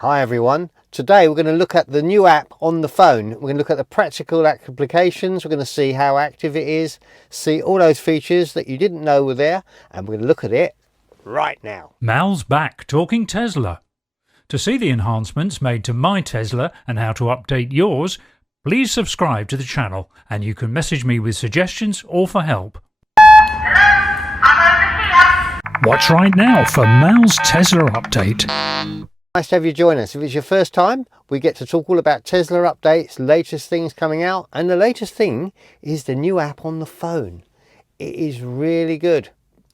Hi everyone. Today we're going to look at the new app on the phone. We're going to look at the practical applications. We're going to see how active it is, see all those features that you didn't know were there, and we're going to look at it right now. Mal's back talking Tesla. To see the enhancements made to my Tesla and how to update yours, please subscribe to the channel and you can message me with suggestions or for help. Watch right now for Mal's Tesla update. Nice to have you join us. If it's your first time, we get to talk all about Tesla updates, latest things coming out, and the latest thing is the new app on the phone. It is really good,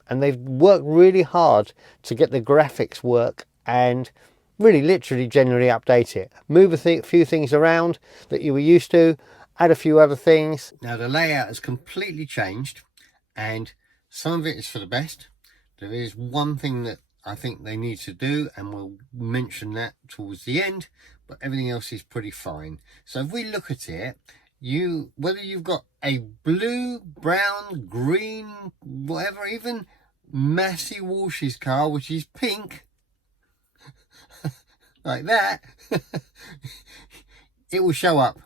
and they've worked really hard to get the graphics work and really literally generally update it. Move a few things around that you were used to, add a few other things. Now the layout has completely changed, and some of it is for the best. There is one thing that I think they need to do, and we'll mention that towards the end, but everything else is pretty fine. So if we look at it, whether you've got a blue, brown, green, whatever, even Massey Walsh's car, which is pink, like that, it will show up.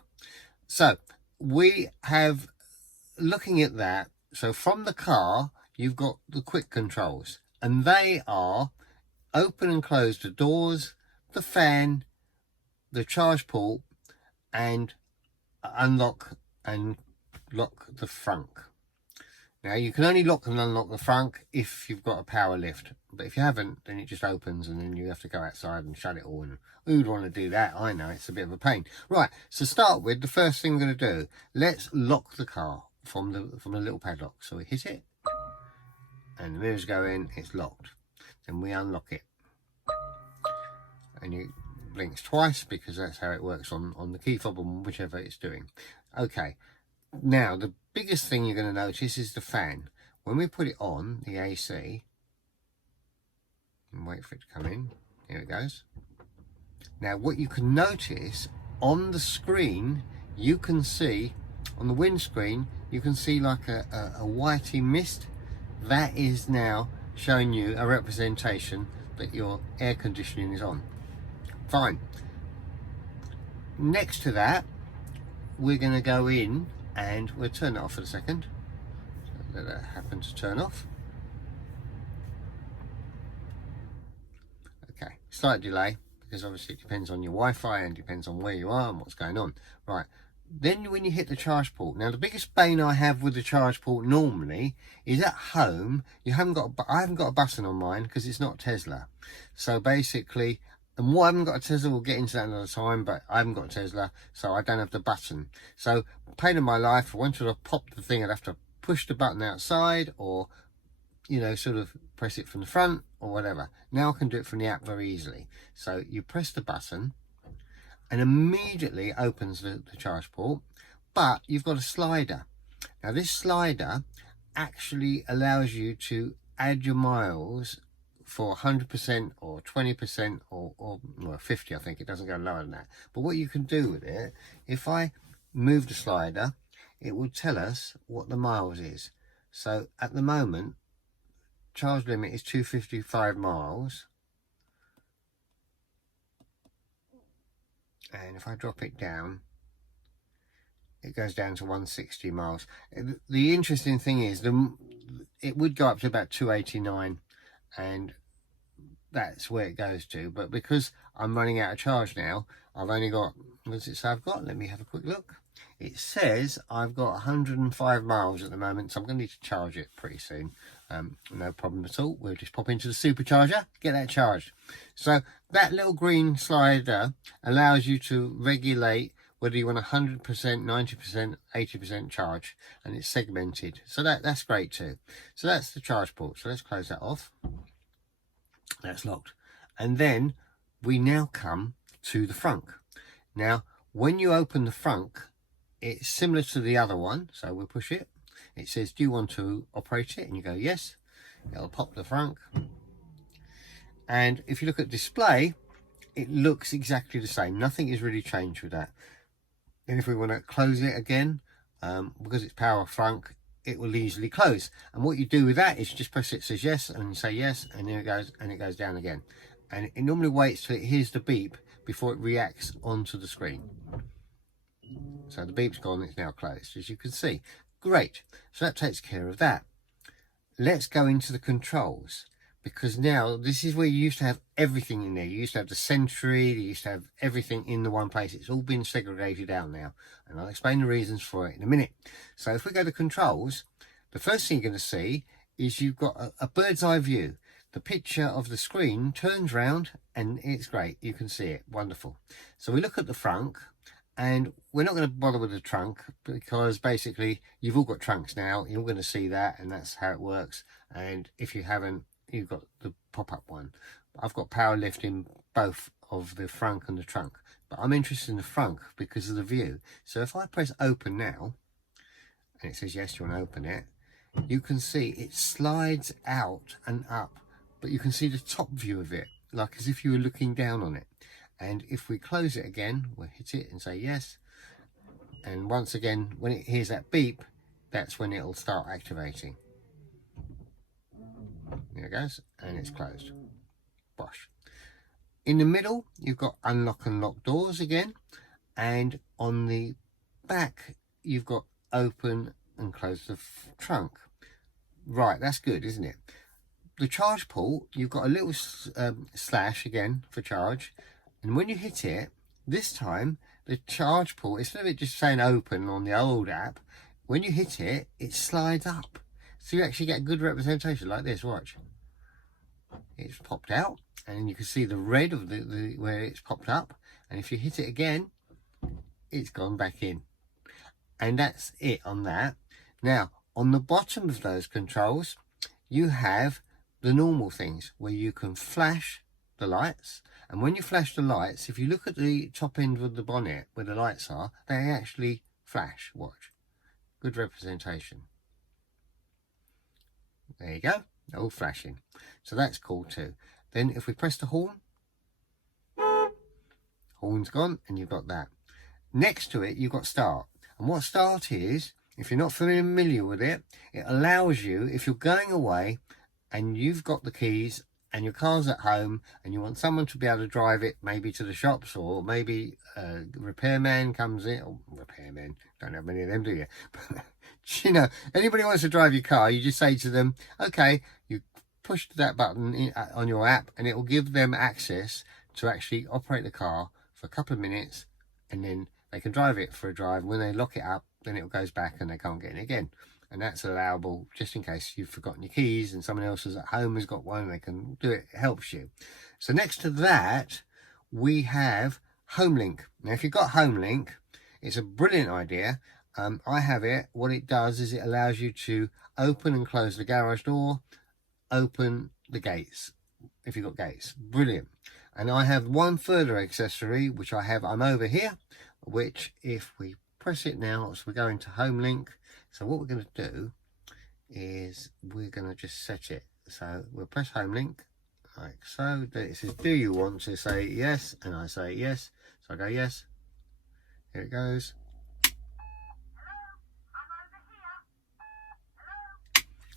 So we have, looking at that, so from the car, you've got the quick controls. And they are open and close the doors, the fan, the charge port, and unlock and lock the frunk. Now you can only lock and unlock the frunk if you've got a power lift. But if you haven't, then it just opens and then you have to go outside and shut it all. And who'd want to do that? I know, it's a bit of a pain. Right, so start with the first thing we're going to do. Let's lock the car from the little padlock. So we hit it. And the mirrors go in, it's locked. Then we unlock it. And it blinks twice because that's how it works on the key fob or whichever it's doing. Okay, now the biggest thing you're going to notice is the fan. When we put it on, the AC, and wait for it to come in, here it goes. Now what you can notice on the screen, you can see, on the windscreen, you can see like a whitey mist. That is now showing you a representation that your air conditioning is on. Fine. Next to that, we're going to go in and we'll turn it off for a second. So let that happen to turn off. Okay, slight delay because obviously it depends on your Wi-Fi and depends on where you are and what's going on. Right. Then when you hit the charge port, now the biggest bane I have with the charge port normally is at home, I haven't got a button on mine because it's not Tesla. So basically, and why I haven't got a Tesla, we'll get into that another time, but I haven't got a Tesla, so I don't have the button. So pain in my life, if I wanted to pop the thing, I'd have to push the button outside or, you know, sort of press it from the front or whatever. Now I can do it from the app very easily. So you press the button, and immediately opens the charge port, but you've got a slider. Now this slider actually allows you to add your miles for 100% or 20% or well, 50, I think. It doesn't go lower than that. But what you can do with it, if I move the slider, it will tell us what the miles is. So at the moment, charge limit is 255 miles. And if I drop it down, it goes down to 160 miles. The interesting thing is, it would go up to about 289, and that's where it goes to. But because I'm running out of charge now, I've only got, what does it say I've got? Let me have a quick look. It says I've got 105 miles at the moment, so I'm going to need to charge it pretty soon. No problem at all. We'll just pop into the supercharger, get that charged. So that little green slider allows you to regulate whether you want 100%, 90%, 80% charge, and it's segmented. So that's great too. So that's the charge port. So let's close that off. That's locked. And then we now come to the frunk. Now, when you open the frunk, it's similar to the other one. So we'll push it. It says, do you want to operate it? And you go, yes. It'll pop the frunk. And if you look at display, it looks exactly the same. Nothing is really changed with that. And if we want to close it again, because it's power frunk, it will easily close. And what you do with that is you just press it, says yes, and you say yes, and then it goes, and it goes down again. And it normally waits till it hears the beep before it reacts onto the screen. So the beep's gone, it's now closed, as you can see. Great, so that takes care of that. Let's go into the controls, because now this is where you used to have everything in there. You used to have the Sentry, you used to have everything in the one place. It's all been segregated out now, and I'll explain the reasons for it in a minute. So if we go to controls, the first thing you're going to see is you've got a bird's eye view. The picture of the screen turns round and it's great. You can see it. Wonderful. So we look at the frunk, and we're not going to bother with the trunk because basically you've all got trunks now. You're going to see that, and that's how it works. And if you haven't, you've got the pop-up one. I've got power lift in both of the frunk and the trunk, but I'm interested in the frunk because of the view. So if I press open now, and it says yes, you want to open it, you can see it slides out and up, but you can see the top view of it, like as if you were looking down on it. And if we close it again, we'll hit it and say yes. And once again, when it hears that beep, that's when it'll start activating. There it goes, and it's closed. Bosh. In the middle, you've got unlock and lock doors again. And on the back, you've got open and close the trunk. Right, that's good, isn't it? The charge port, you've got a little slash again for charge. And when you hit it, this time, the charge port, instead of it just saying open on the old app, when you hit it, it slides up. So you actually get a good representation like this, watch. It's popped out, and then you can see the red of the where it's popped up. And if you hit it again, it's gone back in. And that's it on that. Now, on the bottom of those controls, you have the normal things where you can flash the lights. And when you flash the lights, if you look at the top end of the bonnet where the lights are, they actually flash. Watch. Good representation. There you go. They're all flashing. So that's cool too. Then if we press the horn, horn's gone, and you've got that. Next to it, you've got start. And what start is, if you're not familiar with it, it allows you, if you're going away and you've got the keys and your car's at home and you want someone to be able to drive it maybe to the shops, or maybe a repairman comes in, or repairmen, don't have many of them, do you? You know, anybody wants to drive your car, you just say to them, okay, you push that button on your app and it will give them access to actually operate the car for a couple of minutes, and then they can drive it for a drive. When they lock it up, then it goes back and they can't get in again. And that's allowable just in case you've forgotten your keys and someone else is at home has got one, and they can do it. It helps you. So next to that, we have Homelink. Now, if you've got Homelink, it's a brilliant idea. I have it. What it does is it allows you to open and close the garage door, open the gates, if you've got gates. Brilliant. And I have one further accessory, which I'm over here, which if we press it now, so we go into Homelink. So what we're going to do is we're going to just set it. So we'll press Homelink like so. It says, do you want to say yes? And I say yes. So I go yes. Here it goes.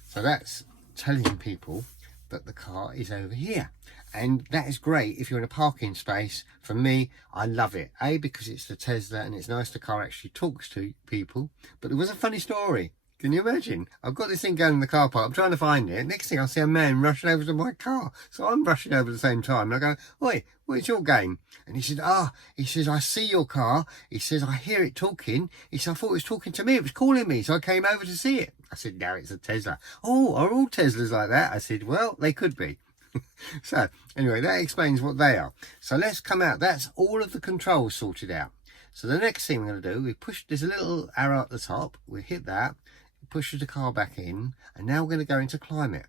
So that's telling people that the car is over here. And that is great if you're in a parking space. For me, I love it. A, because it's the Tesla and it's nice the car actually talks to people. But there was a funny story. Can you imagine? I've got this thing going in the car park. I'm trying to find it. Next thing I see a man rushing over to my car. So I'm rushing over at the same time. And I go, oi, where's your game? And he said, he says, I see your car. He says, I hear it talking. He said, I thought it was talking to me. It was calling me. So I came over to see it. I said, no, it's a Tesla. Oh, are all Teslas like that? I said, well, they could be. So anyway, that explains what they are. So let's come out. That's all of the controls sorted out. So the next thing we're going to do, we push, there's a little arrow at the top. We hit that, it pushes the car back in. And now we're going to go into climate.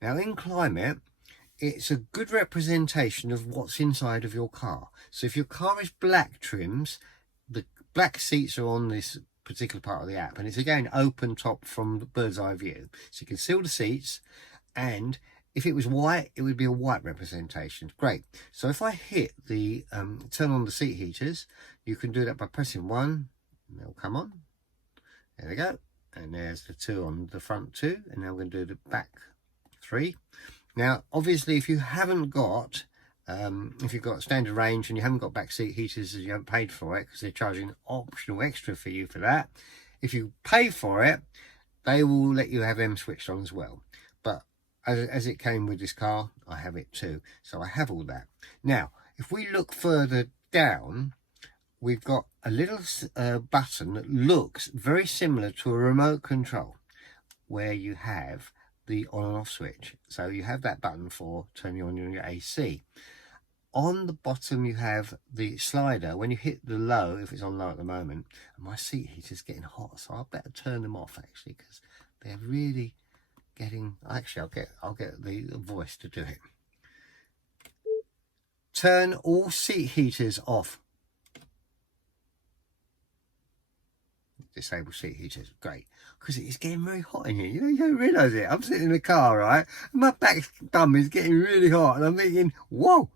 Now in climate, it's a good representation of what's inside of your car. So if your car is black trims, the black seats are on this particular part of the app. And it's again, open top from the bird's eye view. So you can see all the seats, and if it was white, it would be a white representation. Great. So if I hit the turn on the seat heaters, you can do that by pressing 1, and they'll come on. There they go. And there's the 2 on the front 2. And now we're going to do the back 3. Now, obviously, if you haven't got If you've got standard range and you haven't got back seat heaters and you haven't paid for it, because they're charging optional extra for you for that, if you pay for it, they will let you have them switched on as well. But as it came with this car, I have it too, so I have all that. Now if we look further down, we've got a little button that looks very similar to a remote control, where you have the on and off switch. So you have that button for turning on your AC. On the bottom you have the slider. When you hit the low, if it's on low at the moment, and my seat heater's getting hot, so I better turn them off actually, because they're really getting, actually I'll get the voice to do it. Turn all seat heaters off. Disable seat heaters, great, because it's getting very hot in here. You know, you don't realise it. I'm sitting in the car, right, and my back bum is getting really hot, and I'm thinking, whoa.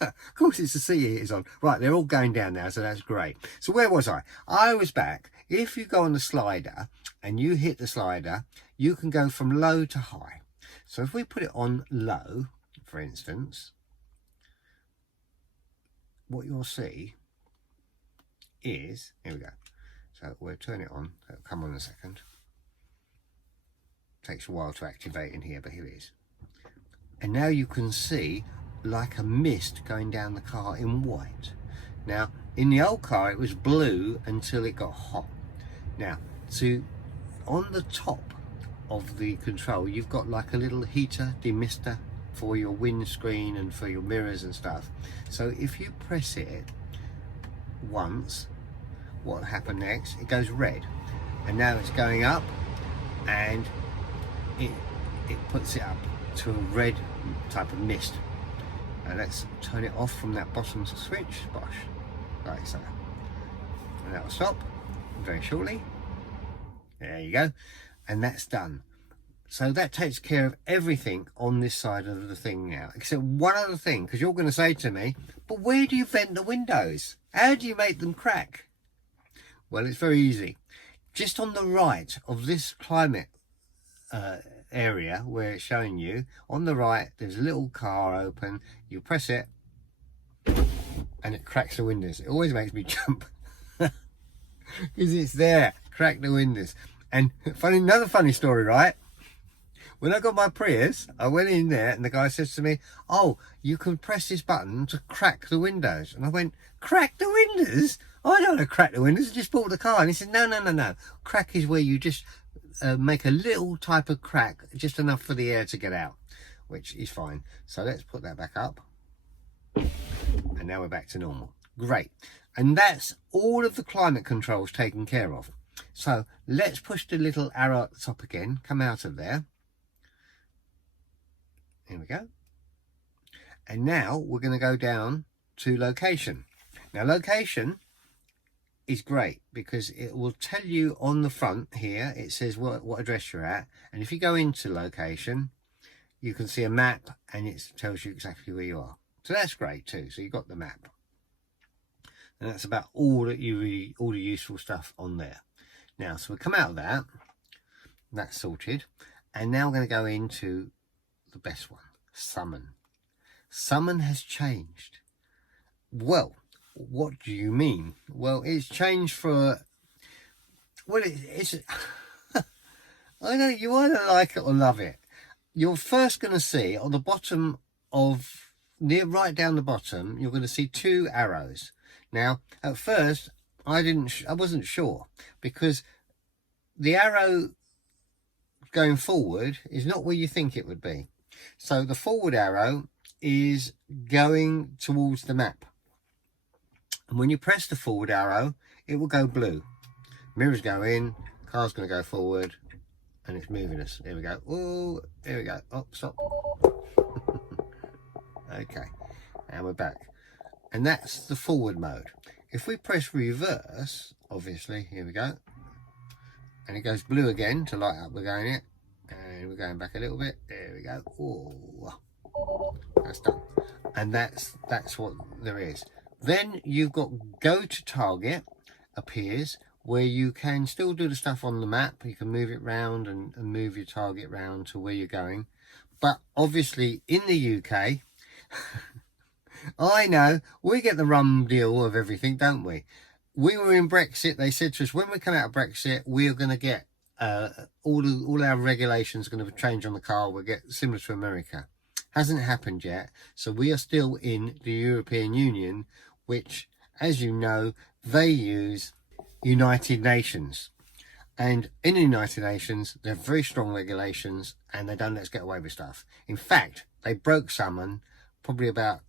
Of course it's the seat heaters on. Right, they're all going down now, so that's great. So where was I? I was back. If you go on the slider and you hit the slider, you can go from low to high. So if we put it on low, for instance, what you'll see is, here we go. So we'll turn it on. It'll come on in a second. Takes a while to activate in here, but here it is. And now you can see like a mist going down the car in white. Now in the old car it was blue until it got hot. Now on the top of the control you've got like a little heater, demister, for your windscreen and for your mirrors and stuff. So if you press it once, what will happen next? It goes red, and now it's going up, and it puts it up to a red type of mist. And let's turn it off from that bottom switch, bosh, like so, and that will stop very shortly. There you go, and that's done. So that takes care of everything on this side of the thing now, except one other thing, because you're going to say to me, but where do you vent the windows? How do you make them crack? Well, it's very easy. Just on the right of this climate area where it's showing you, on the right, there's a little car open. You press it and it cracks the windows. It always makes me jump because it's there. Crack the windows. And another funny story, right? When I got my Prius, I went in there and the guy says to me, oh, you can press this button to crack the windows. And I went, crack the windows? I don't want to crack the windows, I just bought the car. And he said, no. Crack is where you just make a little type of crack, just enough for the air to get out, which is fine. So let's put that back up. And now we're back to normal. Great. And that's all of the climate controls taken care of. So let's push the little arrow at the top again, come out of there. Here we go. And now we're going to go down to location. Now location is great because it will tell you on the front here, it says what address you're at, and if you go into location you can see a map and it tells you exactly where you are. So that's great too. So you've got the map, and that's about all the useful stuff on there. Now so we come out of that, that's sorted, and now we're going to go into the best one, summon. Summon has changed. Well, what do you mean? Well, it's changed for, well, it's I know, you either like it or love it. You're first going to see on the bottom of, right down the bottom, you're going to see two arrows. Now at first I wasn't sure, because the arrow going forward is not where you think it would be. So the forward arrow is going towards the map, and when you press the forward arrow it will go blue. Mirrors go in, car's going to go forward, and it's moving us. There we go. Oh, there we go. Oh, stop. Okay, and we're back, and that's the forward mode. If we press reverse, obviously, here we go, and it goes blue again to light up we're going it, and we're going back a little bit. There we go. Oh, that's done. And that's what there is. Then you've got go to target appears, where you can still do the stuff on the map. You can move it round and move your target round to where you're going. But obviously in the UK I know. We get the rum deal of everything, don't we? We were in Brexit. They said to us, when we come out of Brexit, we are going to get all our regulations are going to change on the car. We'll get similar to America. Hasn't happened yet. So we are still in the European Union, which, as you know, they use United Nations. And in the United Nations, they have very strong regulations and they don't let us get away with stuff. In fact, they broke someone probably about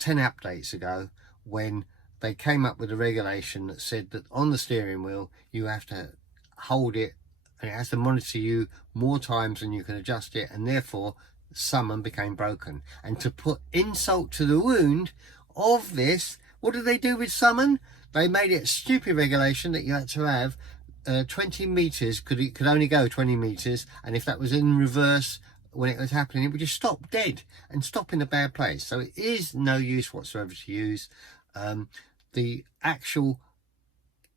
10 updates ago when they came up with a regulation that said that on the steering wheel, you have to hold it and it has to monitor you more times than you can adjust it. And therefore, summon became broken. And to put insult to the wound of this, what did they do with summon? They made it a stupid regulation that you had to have 20 meters, it could only go 20 meters, and if that was in reverse when it was happening, it would just stop dead and stop in a bad place. So it is no use whatsoever to use. The actual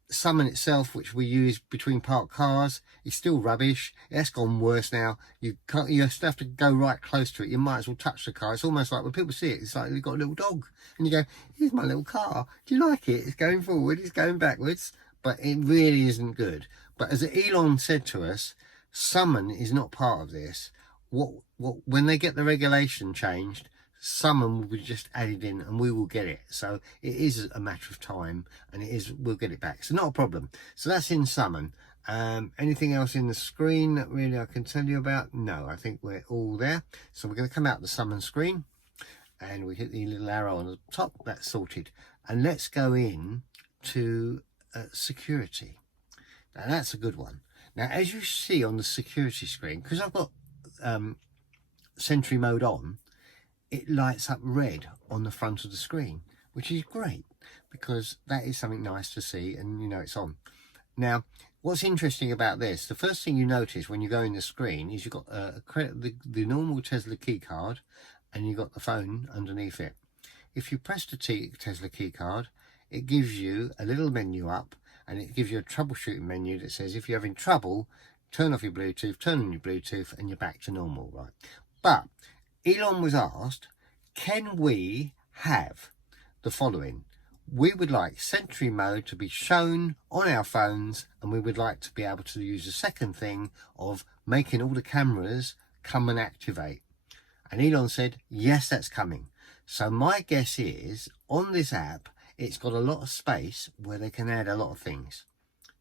summon itself, which we use between parked cars, is still rubbish. It's gone worse now. You still have to go right close to it. You might as well touch the car. It's almost like when people see it, it's like you've got a little dog and you go, here's my little car, do you like it? It's going forward, it's going backwards. But it really isn't good. But as Elon said to us, summon is not part of this. When they get the regulation changed, summon will be just added in and we will get it. So it is a matter of time and we'll get it back. So not a problem. So that's in summon. Anything else in the screen that really I can tell you about? No, I think we're all there. So we're going to come out the summon screen and we hit the little arrow on the top. That's sorted. And let's go in to security. Now that's a good one. Now as you see on the security screen, because I've got Sentry mode on, it lights up red on the front of the screen, which is great because that is something nice to see and you know it's on. Now what's interesting about this, the first thing you notice when you go in the screen is you've got the normal Tesla key card and you've got the phone underneath it. If you press the Tesla key card, it gives you a little menu up and it gives you a troubleshooting menu that says if you're having trouble, turn off your Bluetooth, turn on your Bluetooth and you're back to normal, right? But Elon was asked, can we have the following? We would like Sentry mode to be shown on our phones and we would like to be able to use the second thing of making all the cameras come and activate. And Elon said, yes, that's coming. So my guess is on this app, it's got a lot of space where they can add a lot of things.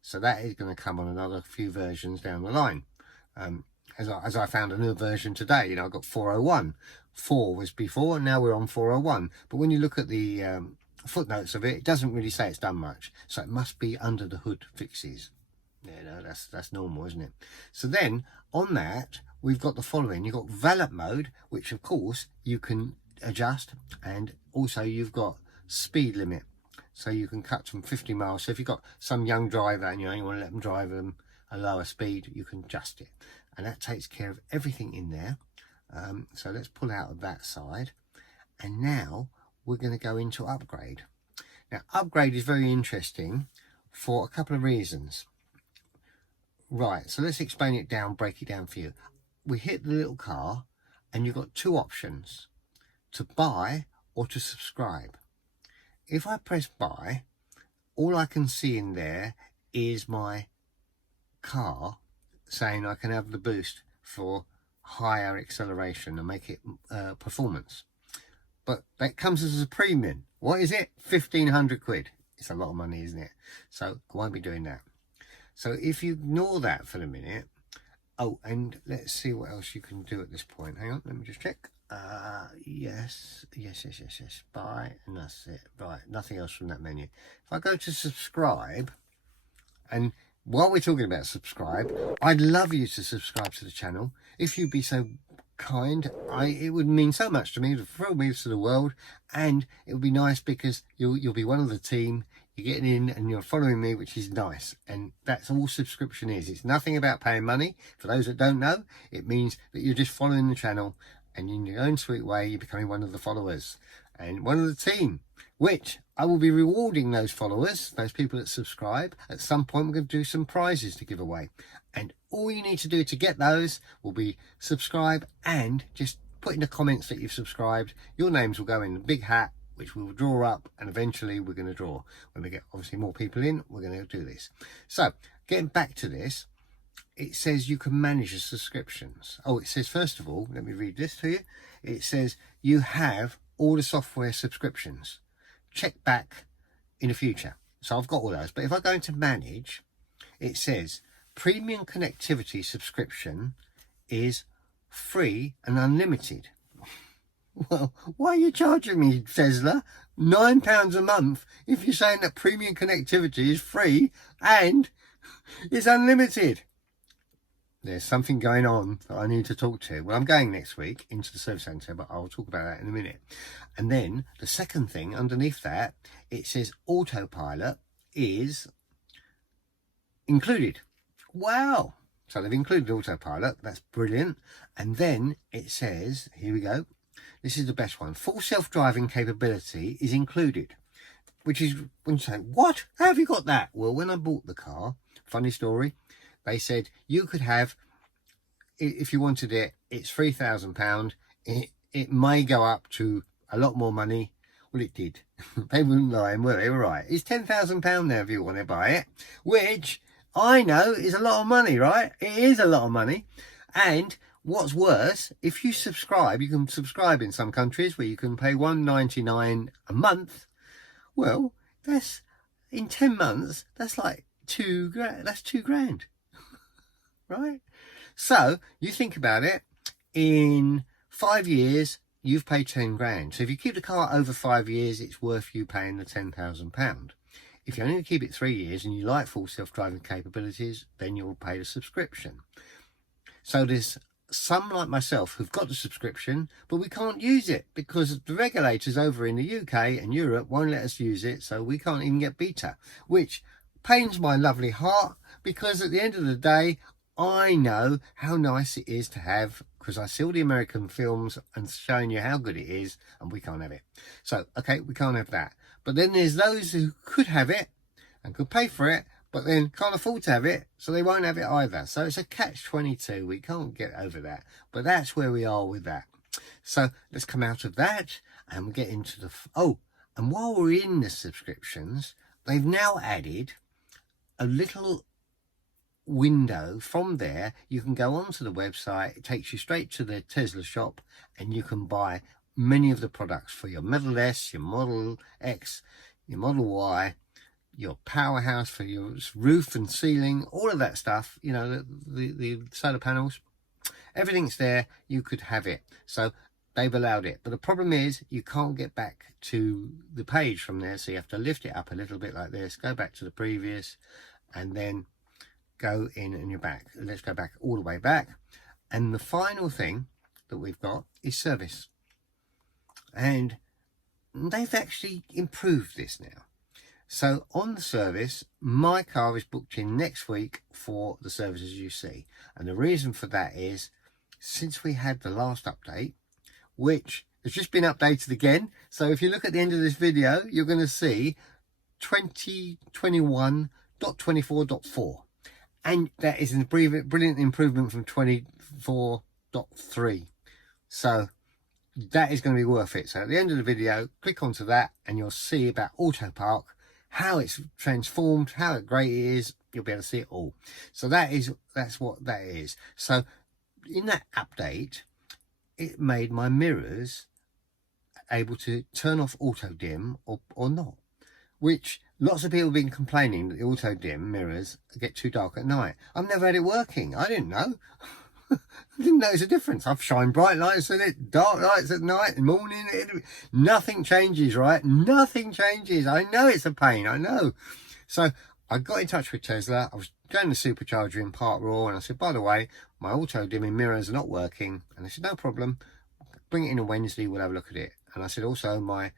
So that is going to come on another few versions down the line. As I found a new version today, you know, I got 401. 4 was before, and now we're on 401. But when you look at the footnotes of it, it doesn't really say it's done much. So it must be under the hood fixes. You know, that's normal, isn't it? So then on that, we've got the following. You've got Valet mode, which of course you can adjust, and also you've got speed limit, so you can cut from 50 miles. So if you've got some young driver and you want to let them drive them a lower speed, you can adjust it, and that takes care of everything in there. So let's pull out of that side, and now we're going to go into upgrade. Now upgrade is very interesting for a couple of reasons. Right, so let's explain it down, break it down for you. We hit the little car and you've got two options, to buy or to subscribe. If I press buy, all I can see in there is my car saying I can have the boost for higher acceleration and make it performance. But that comes as a premium. What is it? 1,500 quid. It's a lot of money, isn't it? So I won't be doing that. So if you ignore that for a minute, oh, and let's see what else you can do at this point. Hang on, let me just check. Yes, buy, and that's it. Right, nothing else from that menu. If I go to subscribe, and while we're talking about subscribe, I'd love you to subscribe to the channel. If you'd be so kind, it would mean so much to me, to throw me to the world, and it would be nice because you'll be one of the team. You're getting in and you're following me, which is nice, and that's all subscription is. It's nothing about paying money. For those that don't know, it means that you're just following the channel, and in your own sweet way, you're becoming one of the followers and one of the team, which I will be rewarding those followers, those people that subscribe. At some point, we're going to do some prizes to give away, and all you need to do to get those will be subscribe and just put in the comments that you've subscribed. Your names will go in the big hat, which we'll draw up, and eventually we're going to draw. When we get obviously more people in, we're going to do this. So getting back to this, it says you can manage your subscriptions. Oh, it says, first of all, let me read this to you. It says you have all the software subscriptions. Check back in the future. So I've got all those. But if I go into manage, it says premium connectivity subscription is free and unlimited. Well, why are you charging me, Tesla, £9 a month if you're saying that premium connectivity is free and it's unlimited? There's something going on that I need to talk to. Well, I'm going next week into the service centre, but I'll talk about that in a minute. And then the second thing underneath that, it says Autopilot is included. Wow. So they've included Autopilot. That's brilliant. And then it says, here we go. This is the best one. Full self-driving capability is included. Which is, when you say, what? How have you got that? Well, when I bought the car, funny story, they said you could have, if you wanted it, it's £3,000. It may go up to a lot more money. Well, it did. They wouldn't lie, were they? They were right. It's £10,000 now if you want to buy it, which I know is a lot of money, right? It is a lot of money. And what's worse, if you subscribe, you can subscribe in some countries where you can pay £1.99 a month. Well, that's in 10 months, that's like £2,000. That's £2,000. Right? So you think about it, in 5 years, you've paid £10,000. So if you keep the car over 5 years, it's worth you paying the £10,000. If you only keep it 3 years and you like full self-driving capabilities, then you'll pay the subscription. So there's some like myself who've got the subscription, but we can't use it because the regulators over in the UK and Europe won't let us use it. So we can't even get beta, which pains my lovely heart, because at the end of the day, I know how nice it is to have, because I see all the American films and showing you how good it is, and we can't have it. So, okay, we can't have that. But then there's those who could have it and could pay for it, but then can't afford to have it, so they won't have it either. So it's a catch-22. We can't get over that. But that's where we are with that. So let's come out of that and we get into the... Oh, and while we're in the subscriptions, they've now added a little window. From there you can go onto the website. It takes you straight to the Tesla shop and you can buy many of the products for your Model S, your Model X, your Model Y, your powerhouse for your roof and ceiling, all of that stuff, you know, the solar panels, everything's there. You could have it. So they've allowed it, but the problem is you can't get back to the page from there, so you have to lift it up a little bit like this, go back to the previous, and then go in and you're back. Let's go back all the way back. And the final thing that we've got is service, and they've actually improved this now. So on the service, my car is booked in next week for the services you see, and the reason for that is since we had the last update, which has just been updated again. So if you look at the end of this video, you're going to see 2021.24.4. And that is a brilliant improvement from 24.3. So that is going to be worth it. So at the end of the video, click onto that and you'll see about Autopark, how it's transformed, how great it is. You'll be able to see it all. So that's what that is. So in that update, it made my mirrors able to turn off auto dim or not, which lots of people have been complaining that the auto dim mirrors get too dark at night. I've never had it working. I didn't know. I didn't notice a difference. I've shined bright lights in it, dark lights at night and morning. Nothing changes, right? Nothing changes. I know it's a pain. I know. So I got in touch with Tesla. I was going to the supercharger in Park Royal, and I said, by the way, my auto dimming mirrors are not working. And they said, no problem. Bring it in on Wednesday. We'll have a look at it. And I said, also my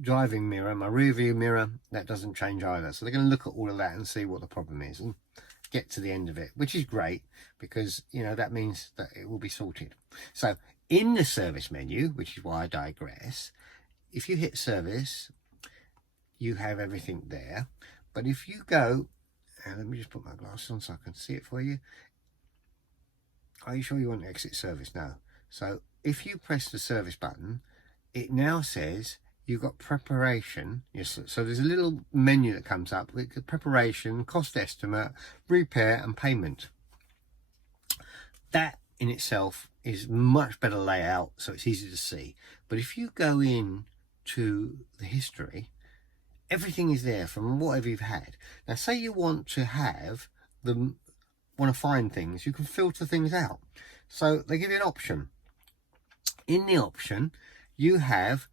driving mirror, my rear view mirror, that doesn't change either. So they're going to look at all of that and see what the problem is and get to the end of it, which is great because, you know, that means that it will be sorted. So in the service menu, which is why I digress, if you hit service, you have everything there. But if you go, and let me just put my glasses on so I can see it for you. Are you sure you want to exit service? No. So if you press the service button, it now says you've got preparation. Yes, so there's a little menu that comes up with preparation, cost estimate, repair and payment. That in itself is much better layout, so it's easy to see. But if you go in to the history, everything is there from whatever you've had. Now say you want to find things, you can filter things out. So they give you an option. In the option you have,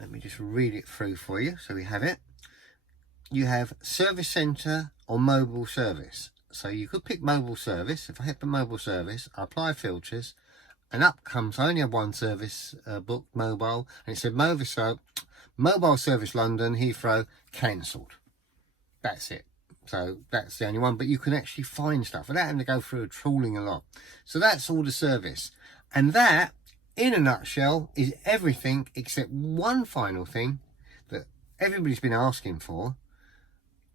let me just read it through for you so we have it. You have service center or mobile service. So you could pick mobile service. If I hit the mobile service, I apply filters, and up comes, I only have one service booked, mobile, and it said mobile service London, Heathrow, cancelled. That's it. So that's the only one, but you can actually find stuff without having to go through trawling a lot. So that's all the service. And that, in a nutshell, is everything except one final thing that everybody's been asking for.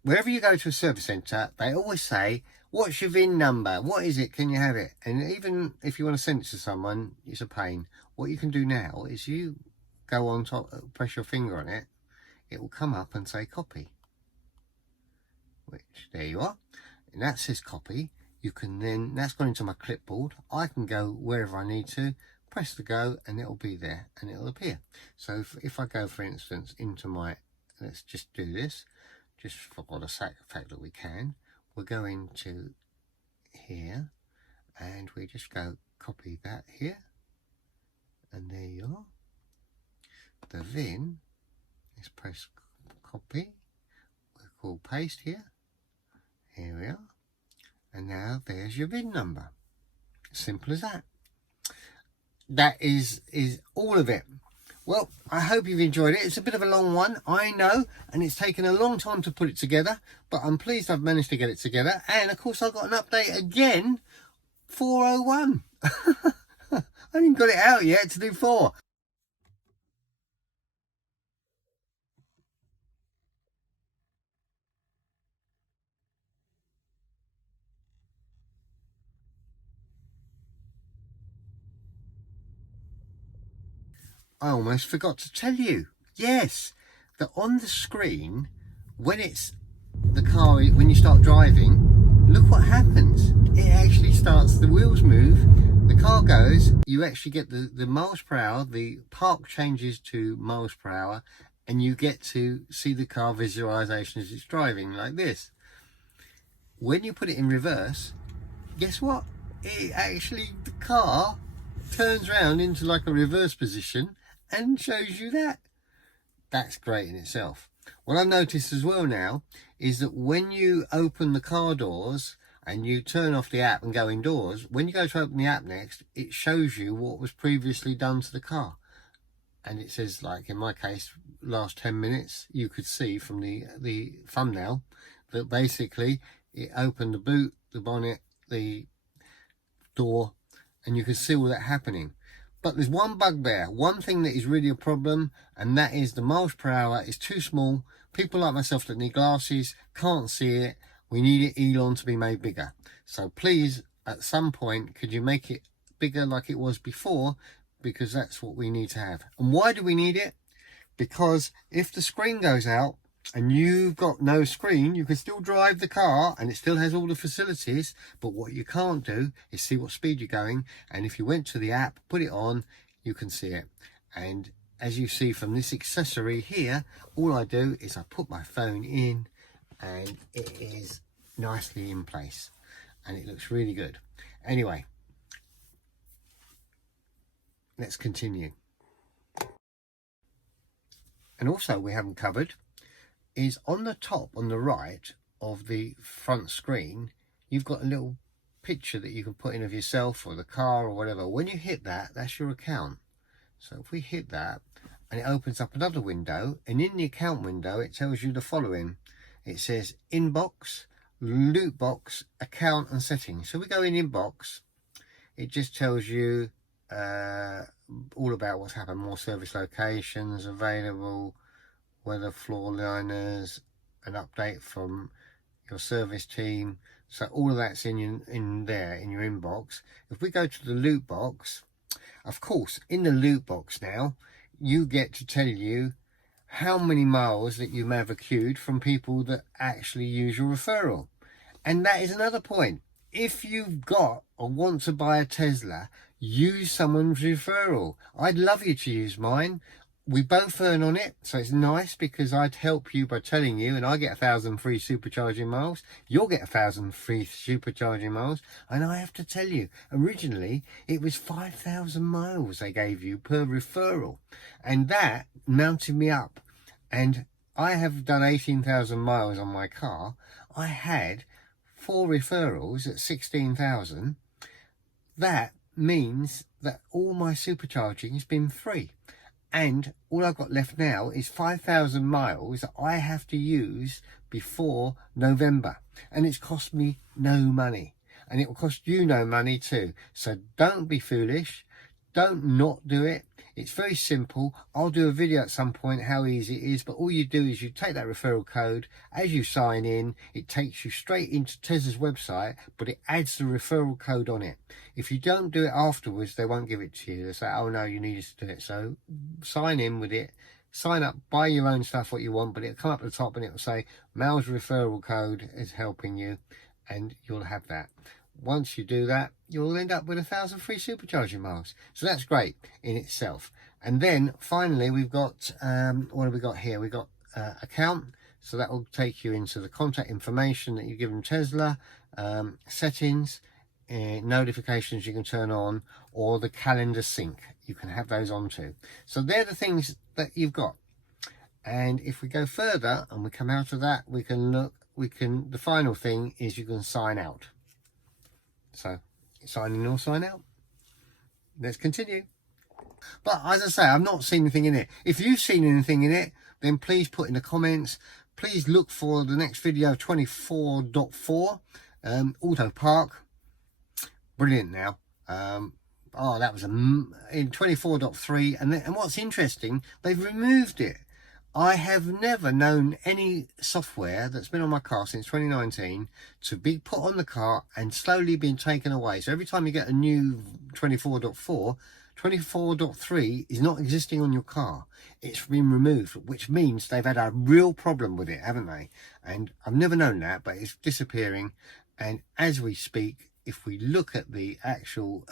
Wherever you go to a service centre, they always say, what's your VIN number? What is it? Can you have it? And even if you want to send it to someone, it's a pain. What you can do now is you go on top, press your finger on it, it will come up and say copy. Which, there you are. And that says copy. You can then, that's gone into my clipboard. I can go wherever I need to, press the go, and it'll be there and it'll appear. So if I go, for instance, into my, let's just do this. Just for the fact that we can, we'll go into here and we just go copy that here, and there you are. The VIN is press copy, we'll call paste here, here we are, and now there's your VIN number. Simple as that. That is all of it. Well, I hope you've enjoyed it. It's a bit of a long one, I know, and it's taken a long time to put it together, but I'm pleased I've managed to get it together. And of course, I've got an update again, 401. I haven't got it out yet to do 4. I almost forgot to tell you, yes, that on the screen, when it's the car, when you start driving, look what happens. It actually starts, the wheels move, the car goes, you actually get the miles per hour, the park changes to miles per hour, and you get to see the car visualization as it's driving like this. When you put it in reverse, guess what? It actually, the car turns around into like a reverse position and shows you that. That's great in itself. What I've noticed as well now is that when you open the car doors and you turn off the app and go indoors, when you go to open the app next, it shows you what was previously done to the car. And it says, like in my case, last 10 minutes, you could see from the thumbnail that basically it opened the boot, the bonnet, the door, and you can see all that happening. But there's one bugbear, one thing that is really a problem, and that is the miles per hour is too small. People like myself that need glasses can't see it. We need it, Elon, to be made bigger. So please, at some point, could you make it bigger like it was before? Because that's what we need to have. And why do we need it? Because if the screen goes out and you've got no screen, you can still drive the car and it still has all the facilities, but what you can't do is see what speed you're going. And if you went to the app, put it on, you can see it. And as you see from this accessory here, all I do is I put my phone in and it is nicely in place and it looks really good. Anyway, let's continue. And also we haven't covered is on the top, on the right of the front screen, you've got a little picture that you can put in of yourself or the car or whatever. When you hit that, that's your account. So if we hit that, and it opens up another window, and in the account window, it tells you the following. It says inbox, loot box, account and settings. So we go in inbox, it just tells you all about what's happened, more service locations available, weather, floor liners, an update from your service team. So all of that's in there in your inbox. If we go to the loot box, of course, in the loot box now, you get to tell you how many miles that you may have accrued from people that actually use your referral. And that is another point. If you've got or want to buy a Tesla, use someone's referral. I'd love you to use mine. We both earn on it, so it's nice because I'd help you by telling you, and I get 1,000 free supercharging miles. You'll get 1,000 free supercharging miles, and I have to tell you, originally it was 5,000 miles they gave you per referral, and that mounted me up. And I have done 18,000 miles on my car. I had 4 referrals at 16,000. That means that all my supercharging has been free. And all I've got left now is 5,000 miles that I have to use before November. And it's cost me no money. And it will cost you no money too. So don't be foolish. Don't not do it. It's very simple. I'll do a video at some point how easy it is. But all you do is you take that referral code. As you sign in, it takes you straight into Tesla's website, but it adds the referral code on it. If you don't do it afterwards, they won't give it to you. They say, oh no, you need to do it. So sign in with it. Sign up, buy your own stuff, what you want, but it'll come up at the top and it'll say, Mal's referral code is helping you, and you'll have that. Once you do that, you'll end up with 1,000 free supercharging miles. So that's great in itself. And then finally, we've got, what have we got here? We've got account. So that will take you into the contact information that you've given Tesla, settings, notifications you can turn on, or the calendar sync. You can have those on too. So they're the things that you've got. And if we go further and we come out of that, we can look, the final thing is you can sign out. So sign in or sign out. Let's continue. But as I say, I've not seen anything in it. If you've seen anything in it, then please put in the comments. Please look for the next video, 24.4, auto park. Brilliant now. Oh, that was in 24.3. And what's interesting, they've removed it. I have never known any software that's been on my car since 2019 to be put on the car and slowly been taken away. So every time you get a new 24.4, 24.3 is not existing on your car. It's been removed, which means they've had a real problem with it, haven't they? And I've never known that, but it's disappearing. And as we speak, if we look at the actual,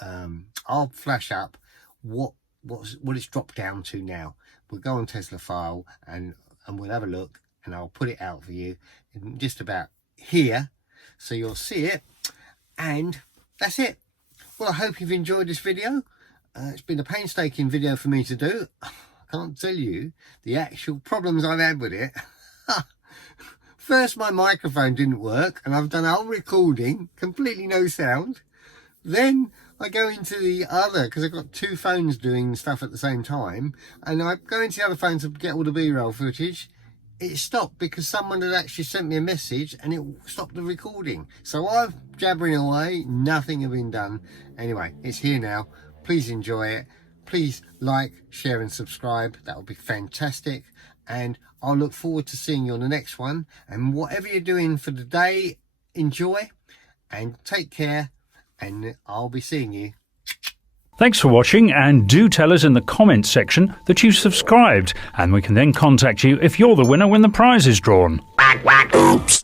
I'll flash up what it's dropped down to now. We'll go on Tesla file and we'll have a look, and I'll put it out for you in just about here, so you'll see it. And that's it. Well, I hope you've enjoyed this video. It's been a painstaking video for me to do. I can't tell you the actual problems I've had with it. First, my microphone didn't work, and I've done a whole recording, completely no sound. Then I go into the other, because I've got 2 phones doing stuff at the same time, and I go into the other phone to get all the B-roll footage. It stopped because someone had actually sent me a message and it stopped the recording. So I'm jabbering away, nothing had been done. Anyway, it's here now. Please enjoy it. Please like, share and subscribe. That would be fantastic. And I'll look forward to seeing you on the next one. And whatever you're doing for the day, enjoy and take care. And I'll be seeing you. Thanks for watching, and do tell us in the comments section that you subscribed, and we can then contact you if you're the winner when the prize is drawn. Quack, quack. Oops.